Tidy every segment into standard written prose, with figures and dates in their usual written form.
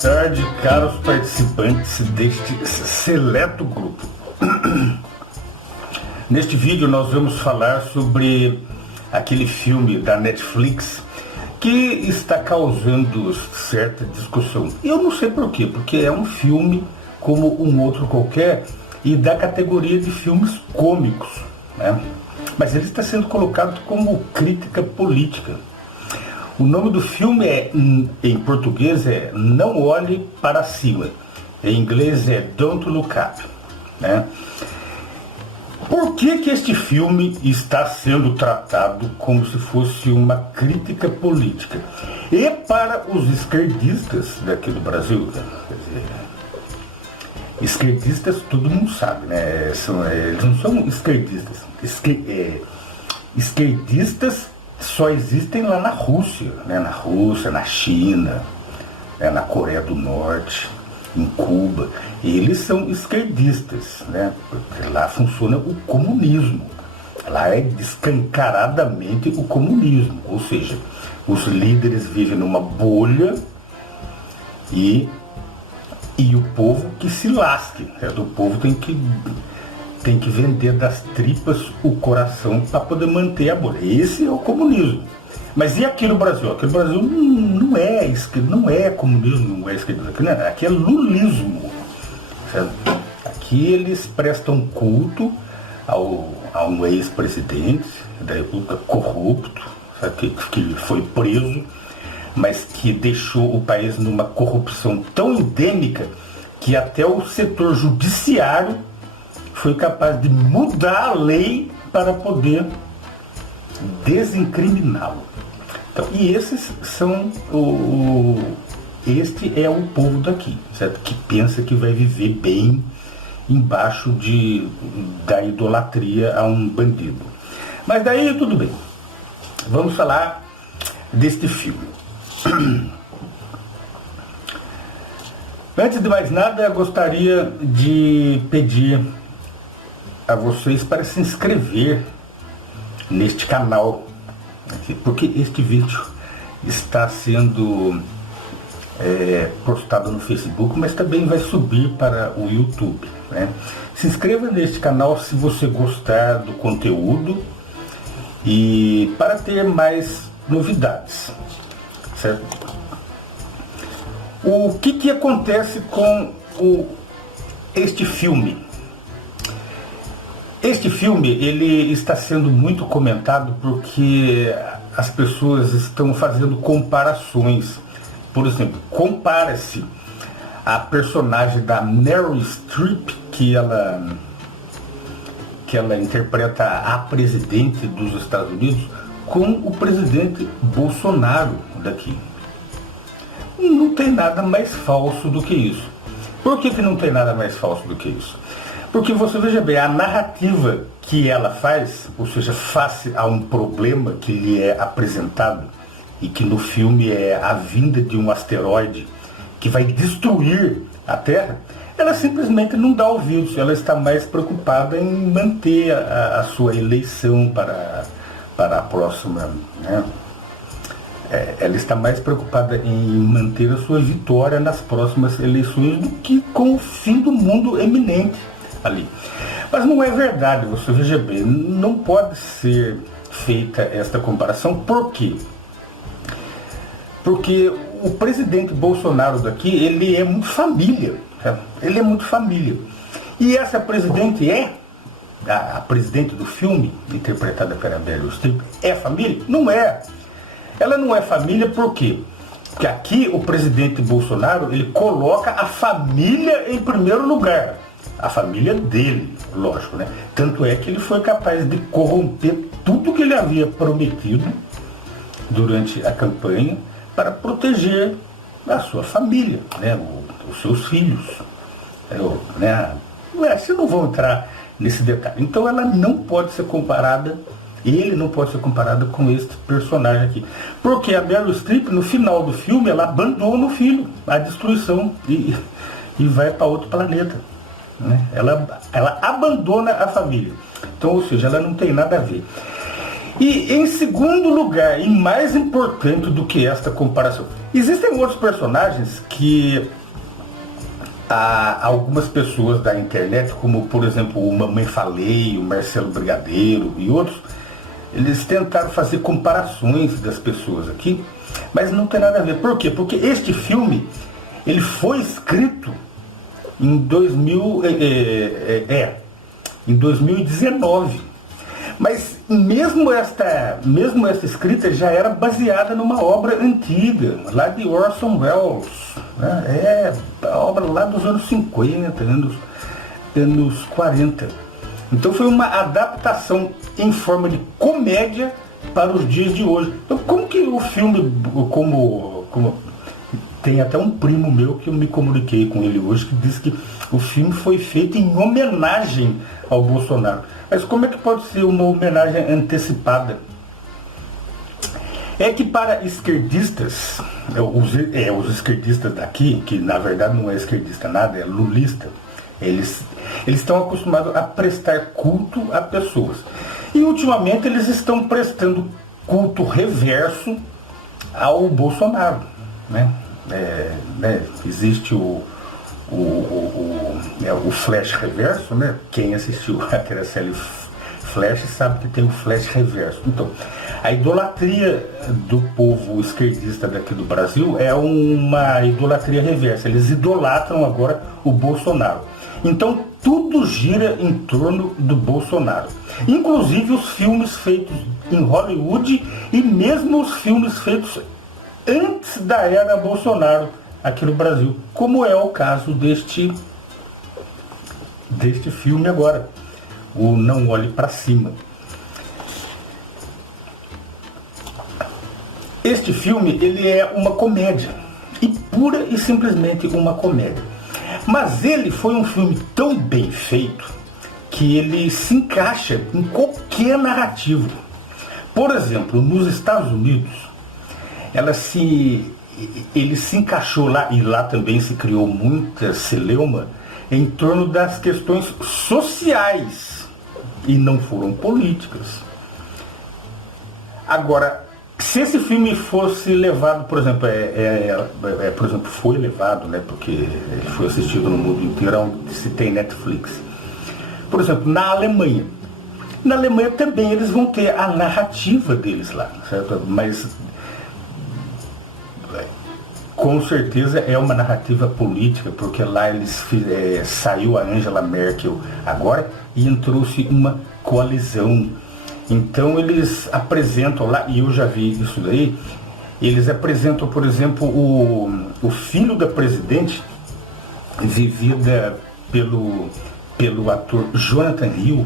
tarde, caros participantes deste seleto grupo. Neste vídeo nós vamos falar sobre aquele filme da Netflix que está causando certa discussão. E eu não sei por quê, porque é um filme como um outro qualquer e da categoria de filmes cômicos, né? Mas ele está sendo colocado como crítica política. O nome do filme em português é Não Olhe Para Cima. Em inglês é Don't Look Up, né? Por que este filme está sendo tratado como se fosse uma crítica política? E para os esquerdistas daqui do Brasil, quer dizer, esquerdistas todo mundo sabe, né? Eles não são esquerdistas. Esquerdistas só existem lá na Rússia, né? Na Rússia, na China, né? Na Coreia do Norte, em Cuba. Eles são esquerdistas, né? Porque lá funciona o comunismo. Lá é descancaradamente o comunismo. Ou seja, os líderes vivem numa bolha e o povo que se lasque. O povo tem que vender das tripas o coração para poder manter a bolha. Esse é o comunismo. Mas e aqui no Brasil? Aqui no Brasil não é comunismo, não é esquerdismo. Aqui é lulismo. Certo? Aqui eles prestam culto a um ex-presidente da República corrupto, que foi preso, mas que deixou o país numa corrupção tão endêmica que até o setor judiciário foi capaz de mudar a lei para poder desincriminá-lo. Então, e esses são este é o povo daqui, certo? Que pensa que vai viver bem embaixo da idolatria a um bandido. Mas daí tudo bem. Vamos falar deste filme. Antes de mais nada, eu gostaria de pedir a vocês para se inscrever neste canal, porque este vídeo está sendo postado no Facebook, mas também vai subir para o YouTube, né? Se inscreva neste canal se você gostar do conteúdo e para ter mais novidades, certo? O que acontece com este filme? Este filme ele está sendo muito comentado porque as pessoas estão fazendo comparações. Por exemplo, compara-se a personagem da Meryl Streep, que ela interpreta a presidente dos Estados Unidos, com o presidente Bolsonaro daqui. Não tem nada mais falso do que isso. Por que não tem nada mais falso do que isso? Porque você veja bem, a narrativa que ela faz, ou seja, face a um problema que lhe é apresentado, e que no filme é a vinda de um asteroide que vai destruir a Terra, ela simplesmente não dá ouvidos, ela está mais preocupada em manter a sua eleição para a próxima, né? Ela está mais preocupada em manter a sua vitória nas próximas eleições do que com o fim do mundo eminente ali. Mas não é verdade, você veja bem, não pode ser feita esta comparação. Por quê? Porque o presidente Bolsonaro daqui, ele é muito família, sabe? Ele é muito família. E essa presidente a presidente do filme, interpretada pela Meryl Streep, é família? Não é. Ela não é família por quê? Porque aqui o presidente Bolsonaro, ele coloca a família em primeiro lugar. A família dele, lógico, né? Tanto é que ele foi capaz de corromper tudo que ele havia prometido durante a campanha para proteger a sua família, né? Os seus filhos, né? Vocês não vão entrar nesse detalhe. Então ela não pode ser comparada, ele não pode ser comparado com este personagem aqui. Porque a Meryl Streep, no final do filme, ela abandona o filho, a destruição, e vai para outro planeta, né? Ela abandona a família. Então, ou seja, ela não tem nada a ver. E em segundo lugar, e mais importante do que esta comparação, existem outros personagens que algumas pessoas da internet, como por exemplo o Mamãe Falei, o Marcelo Brigadeiro e outros, eles tentaram fazer comparações das pessoas aqui, mas não tem nada a ver. Por quê? Porque este filme, ele foi escrito em 2019. Mas mesmo esta escrita já era baseada numa obra antiga, lá de Orson Welles, né? A obra lá dos anos 50, anos 40. Então foi uma adaptação em forma de comédia para os dias de hoje. Então como que o filme, como tem até um primo meu que eu me comuniquei com ele hoje, que disse que o filme foi feito em homenagem ao Bolsonaro. Mas como é que pode ser uma homenagem antecipada? É que para esquerdistas, os esquerdistas daqui, que na verdade não é esquerdista nada, é lulista, eles estão acostumados a prestar culto a pessoas. E ultimamente eles estão prestando culto reverso ao Bolsonaro, né? Existe o flash reverso, né? Quem assistiu aquela série Flash sabe que tem o flash reverso. Então, a idolatria do povo esquerdista daqui do Brasil é uma idolatria reversa. Eles idolatram agora o Bolsonaro. Então, tudo gira em torno do Bolsonaro. Inclusive os filmes feitos em Hollywood e mesmo os filmes feitos antes da era Bolsonaro aqui no Brasil, como é o caso deste filme agora, o Não Olhe Para Cima. Este filme, ele é uma comédia, e pura e simplesmente uma comédia. Mas ele foi um filme tão bem feito que ele se encaixa em qualquer narrativa. Por exemplo, nos Estados Unidos, ele se encaixou lá, e lá também se criou muita celeuma em torno das questões sociais e não foram políticas. Agora, se esse filme fosse levado, por exemplo, foi levado, né, porque ele foi assistido no mundo inteiro, onde se tem Netflix. Por exemplo, na Alemanha também eles vão ter a narrativa deles lá, certo? Mas com certeza é uma narrativa política, porque lá saiu a Angela Merkel agora e entrou-se uma coalizão. Então eles apresentam lá, e eu já vi isso daí, eles apresentam, por exemplo, o filho da presidente, vivida pelo ator Jonathan Hill,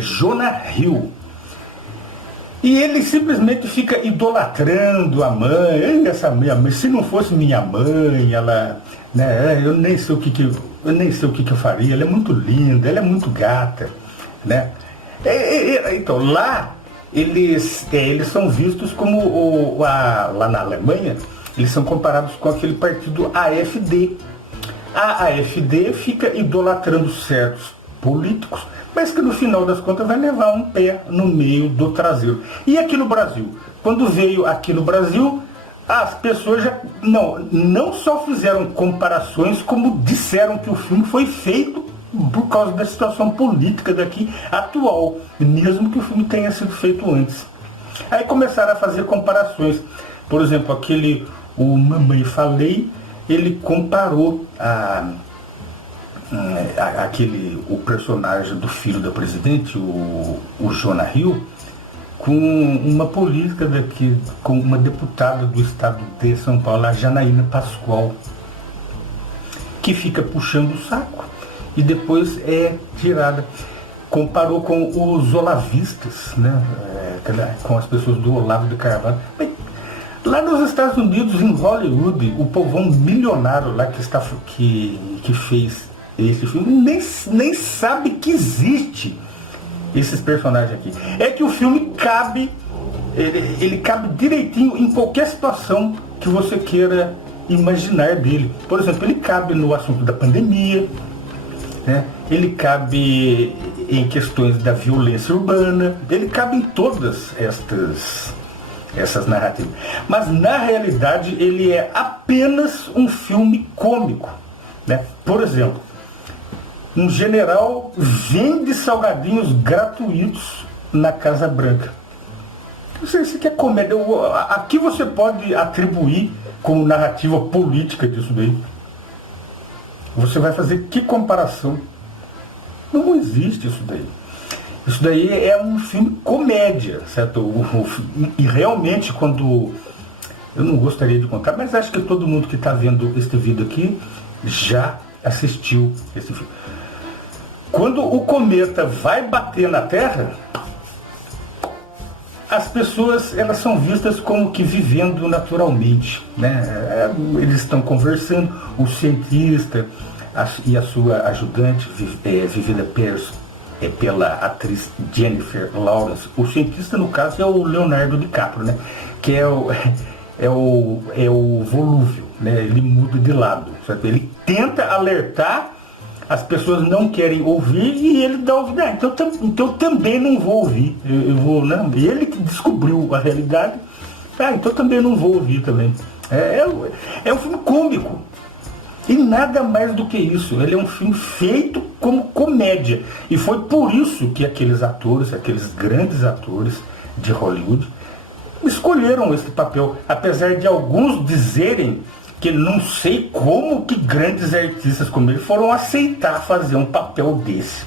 Jonah Hill. E ele simplesmente fica idolatrando a mãe. Essa minha mãe, se não fosse minha mãe, ela, né, eu nem sei o que eu faria. Ela é muito linda, ela é muito gata, né? Então lá eles são vistos como lá na Alemanha eles são comparados com aquele partido AfD. A AfD fica idolatrando certos políticos, mas que no final das contas vai levar um pé no meio do traseiro. E aqui no Brasil, quando veio aqui no Brasil, as pessoas já não só fizeram comparações, como disseram que o filme foi feito por causa da situação política daqui atual, mesmo que o filme tenha sido feito antes. Aí começaram a fazer comparações. Por exemplo, o Mamãe Falei, ele comparou o personagem do filho da presidente, o Jonah Hill, com uma política daqui, com uma deputada do estado de São Paulo, a Janaína Pascoal, que fica puxando o saco e depois é tirada. Comparou com os olavistas, né? Com as pessoas do Olavo de Carvalho. Lá nos Estados Unidos, em Hollywood, o povão milionário lá que fez esse filme nem sabe que existe esses personagens aqui. É que o filme cabe, ele cabe direitinho em qualquer situação que você queira imaginar dele. Por exemplo, ele cabe no assunto da pandemia, né? Ele cabe em questões da violência urbana, ele cabe em todas essas narrativas. Mas na realidade ele é apenas um filme cômico, né? Por exemplo, um general vende salgadinhos gratuitos na Casa Branca. Você quer comédia? Aqui você pode atribuir como narrativa política disso daí. Você vai fazer que comparação? Não existe isso daí. Isso daí é um filme comédia, certo? E realmente, quando... Eu não gostaria de contar, mas acho que todo mundo que está vendo este vídeo aqui já assistiu esse filme. Quando o cometa vai bater na Terra, as pessoas, elas são vistas como que vivendo naturalmente, né? Eles estão conversando, o cientista e a sua ajudante, vivida pela atriz Jennifer Lawrence. O cientista, no caso, é o Leonardo DiCaprio, né? Que é o volúvel, né? Ele muda de lado, certo? Ele tenta alertar, as pessoas não querem ouvir e ele dá ouvido. Então eu também não vou ouvir. Não. Ele que descobriu a realidade, então também não vou ouvir também. É um filme cômico. E nada mais do que isso. Ele é um filme feito como comédia. E foi por isso que aqueles atores, aqueles grandes atores de Hollywood, escolheram esse papel. Apesar de alguns dizerem que não sei como que grandes artistas como ele foram aceitar fazer um papel desse.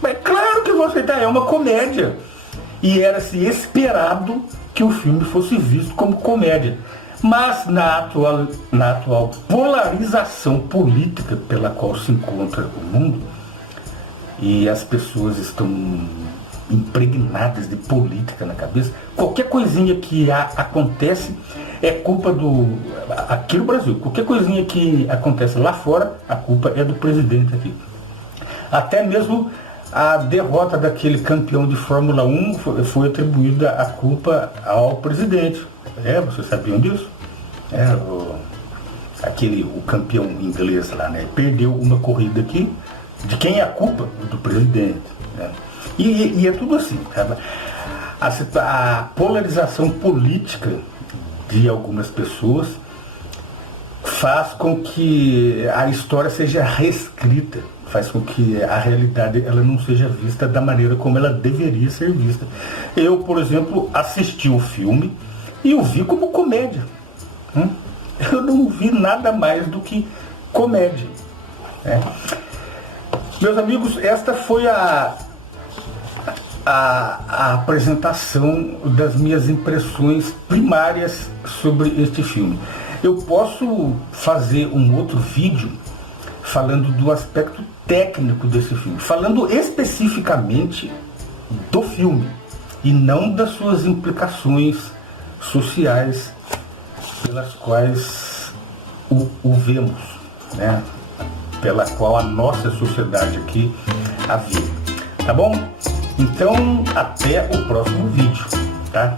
Mas claro que vão aceitar, é uma comédia. E era-se esperado que o filme fosse visto como comédia. Mas na atual polarização política pela qual se encontra o mundo, e as pessoas estão impregnadas de política na cabeça, qualquer coisinha que acontece é culpa aqui no Brasil. Qualquer coisinha que acontece lá fora, a culpa é do presidente aqui. Até mesmo a derrota daquele campeão de Fórmula 1 foi atribuída a culpa ao presidente. Vocês sabiam disso? O campeão inglês lá, né? Perdeu uma corrida aqui. De quem é a culpa? Do presidente, né? E é tudo assim, sabe? A polarização política de algumas pessoas faz com que a história seja reescrita, faz com que a realidade ela não seja vista da maneira como ela deveria ser vista. Eu, por exemplo, assisti o filme e eu vi como comédia. Eu não vi nada mais do que comédia. Meus amigos, esta foi a apresentação das minhas impressões primárias sobre este filme. Eu posso fazer um outro vídeo falando do aspecto técnico desse filme, falando especificamente do filme e não das suas implicações sociais pelas quais o vemos, né? Pela qual a nossa sociedade aqui a vive. Tá bom? Então, até o próximo vídeo, tá?